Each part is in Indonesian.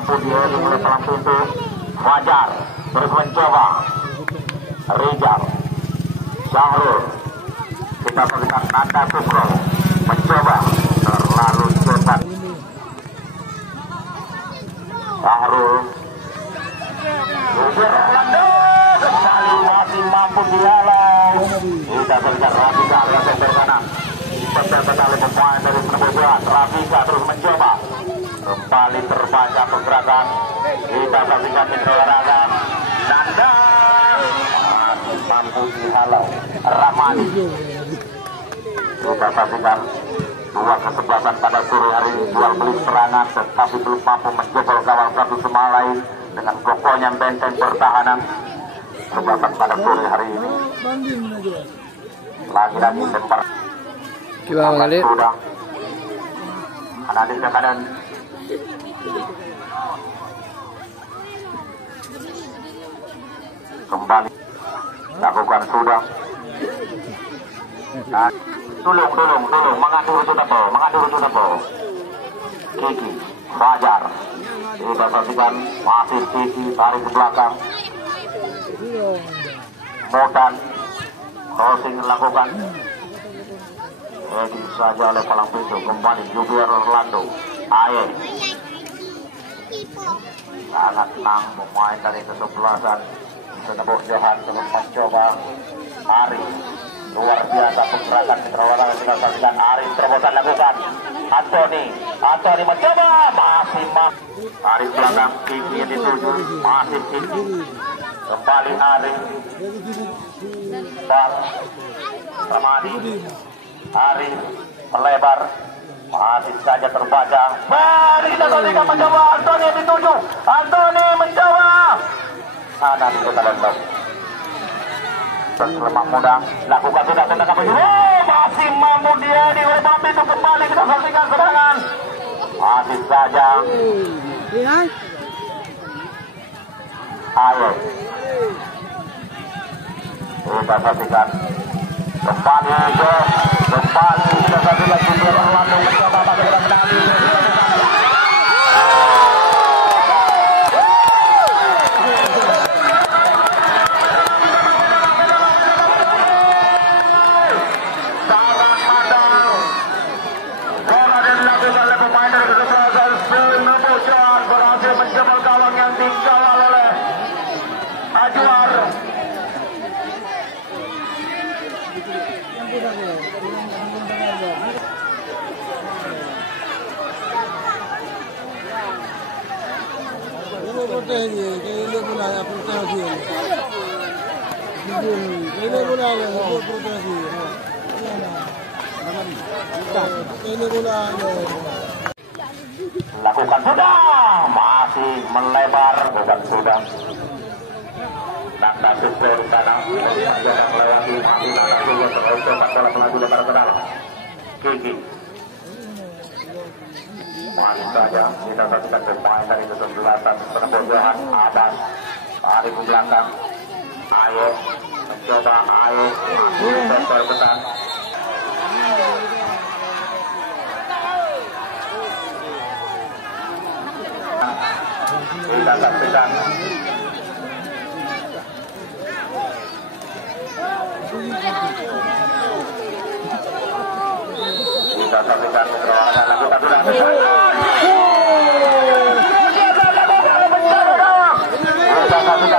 mampu diheading oleh palang pintu Fajar, terus mencoba Rizal, Syahrul, kita saksikan Nanda Sukro mencoba terlalu cepat. Syahrul, Orlando kembali masih mampu dihalau. Kita saksikan Rafika alias sektor kanan. Betul-betul oleh pemain dari Perbuatan. Rafika terus mencoba kembali terbaca pergerakan. Kita saksikan Mitra Olahraga Nanda masih mampu dihalau. Ramani, kita saksikan dua kesebelasan pada sore hari ini, jual beli serangan tetapi belum mampu menjebol gawang satu sama lain dengan kokohnya benteng pertahanan. Kesebelasan pada sore hari ini lagi-lagi lempar sudah analisa keadaan kembali lakukan sudah. Nah, tolong mengatur Tebo Kiki Fajar, kita saksikan masih Kiki tarik ke belakang. Modan crossing dilakukan heading saja oleh palang pintu. Kembali Jubier Orlando Aye sangat tenang pemain dari kesebelasan Senebok Johan terus mencoba Ari. Luar biasa pergerakan Mitra Olahraga. Kita saksikan Ari terobosan lakukan. Anthony mencoba masih Ari belakang Kiki yang dituju masih Kiki. Kembali Ari bal Ramadi. Ari melebar masih saja terbaca. Mari kita saksikan mencoba Anthony yang dituju. Anthony mencoba sana di kota Lembang. Selemak muda lakukan sudah tendangan penjuru. Masih mampu dia di oleh Bambi itu kembali. Kita saksikan serangan masih saja ayo kita saksikan kembali kita saksikan Jubier Orlando mencoba bagaimana medali. Lakukan sudah masih melebar bukan sudah. Nanda Sukro di sana jangan melewati Nanda Sukro terus cepat bola melaju lebar ke dalam. Kiki masih saja kita saksikan pemain dari kesebelasan Senebok Johan Abbas tarik ke belakang. Ayo mencoba sektor besar. Kita saksikan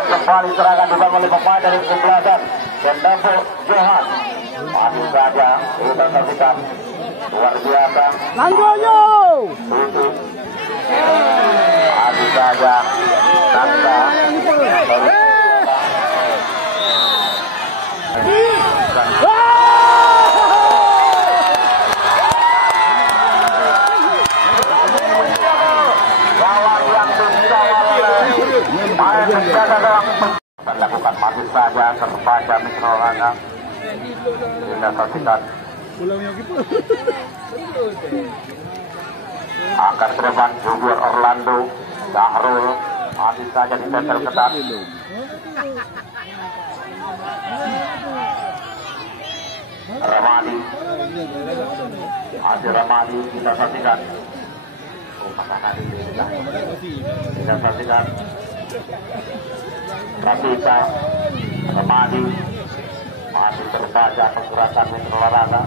kembali serangan dibangun oleh pemain dari kesebelasan Senebok Johan. Masih saja kita saksikan luar biasa. Masih saja Nanda lakukan masih saja terbaca Mitra Olahraga. Kita saksikan angkat ke depan Jubier Orlando Syahrul masih saja ditempel ketat. Ramadi masih Ramadi kita saksikan Kita saksikan Rafika Ramadi masih terbaca pergerakan Mitra Olahraga.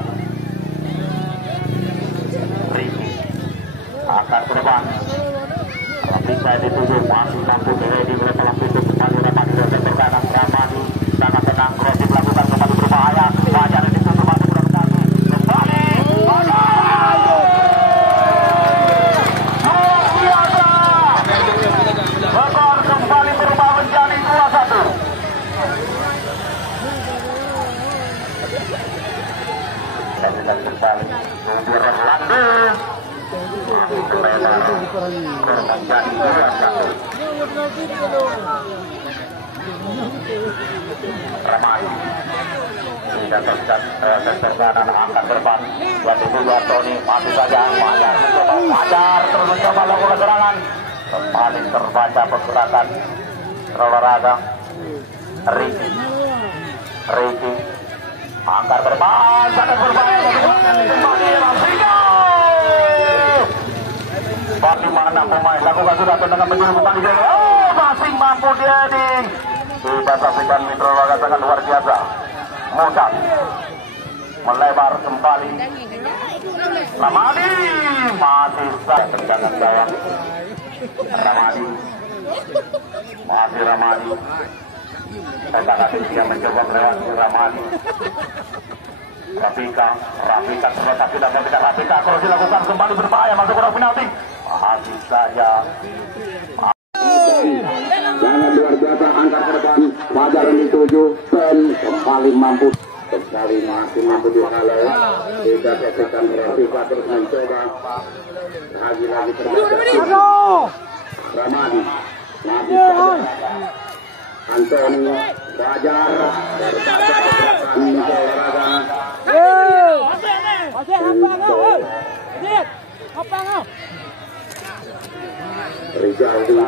Riki akan terbang. Rafika dituju masih mampu di dalam pintu kembali Ramadi dari berkanan. Ramadi sangat tenang, crossing lakukan kembali berbahaya. Wajar dituju masih berkanan kembali. Skor kembali berubah menjadi 2-1. Kita kembali Nubir Orlando menjadi 2-1. Ramadi tidak terlihat sektor kanan angkat terbang. Buat itu Tony masih saja Wajar terus mencoba lakukan serangan. Kembali terbaca pergerakan olahraga. Riki angkat terbang sangat berbahaya kembali Rafika. Bagaimana pemain lakukan sudah tendangan penjuru kembali masih mampu Deding. Kita saksikan Mitra Olahraga sangat luar biasa. Mudah melebar kembali. Ramadi masih sah tendangan gawang. Ramadi tendangan dia mencoba melewati Ramadi. Rafika terletak tidak Rafika kalau dilakukan kembali berbahaya masuk kotak penalti. Masih saja sangat luar biasa angkat terbang. Wajar dituju dan kembali masih mampu dihalau. Kita saksikan Rafika terus mencoba lagi terbaca. Ramadi masih saja Antoni Wajar Rizaldi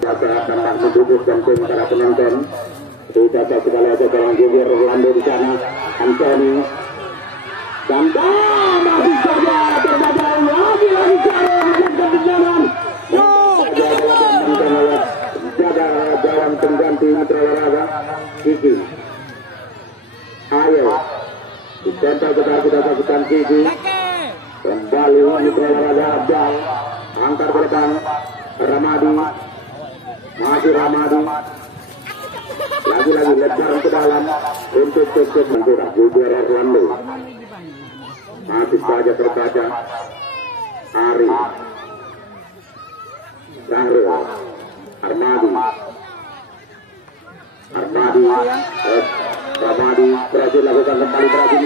jasa akan mendukung dan para penonton. Kita saksikan aja jalan Nubir Orlando di sana. Antoni dan masih saja terbaca lagi jalan jaga gawang pengganti Mitra Olahraga Kiki. Ayo ditempel kita saksikan Kiki. Kembali Mitra Olahraga Abdal angkat ke depan. Ramadi masih Ramadi lagi lebar ke dalam untuk mentura Nubir Orlando. Masih saja terbaca Ari Sahrul Ramadi berhasil lakukan kembali berhasil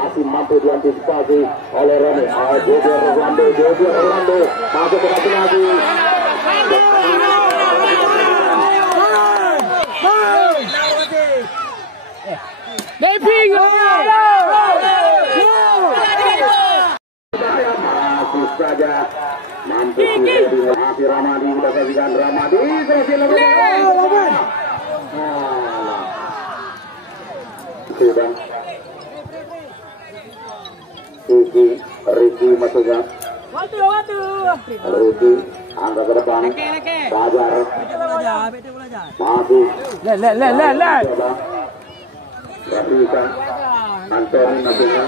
masih mampu diantisipasi oleh Rene. Nubir Orlando masuk ke dalam lagi. Masih saja mampu masih Ramadi kita saksikan Ramadi berhasil lakukan. Sudah Riki maksudnya. Riki angkat ke depan. Wajar masih Rafika Antoni maksudnya.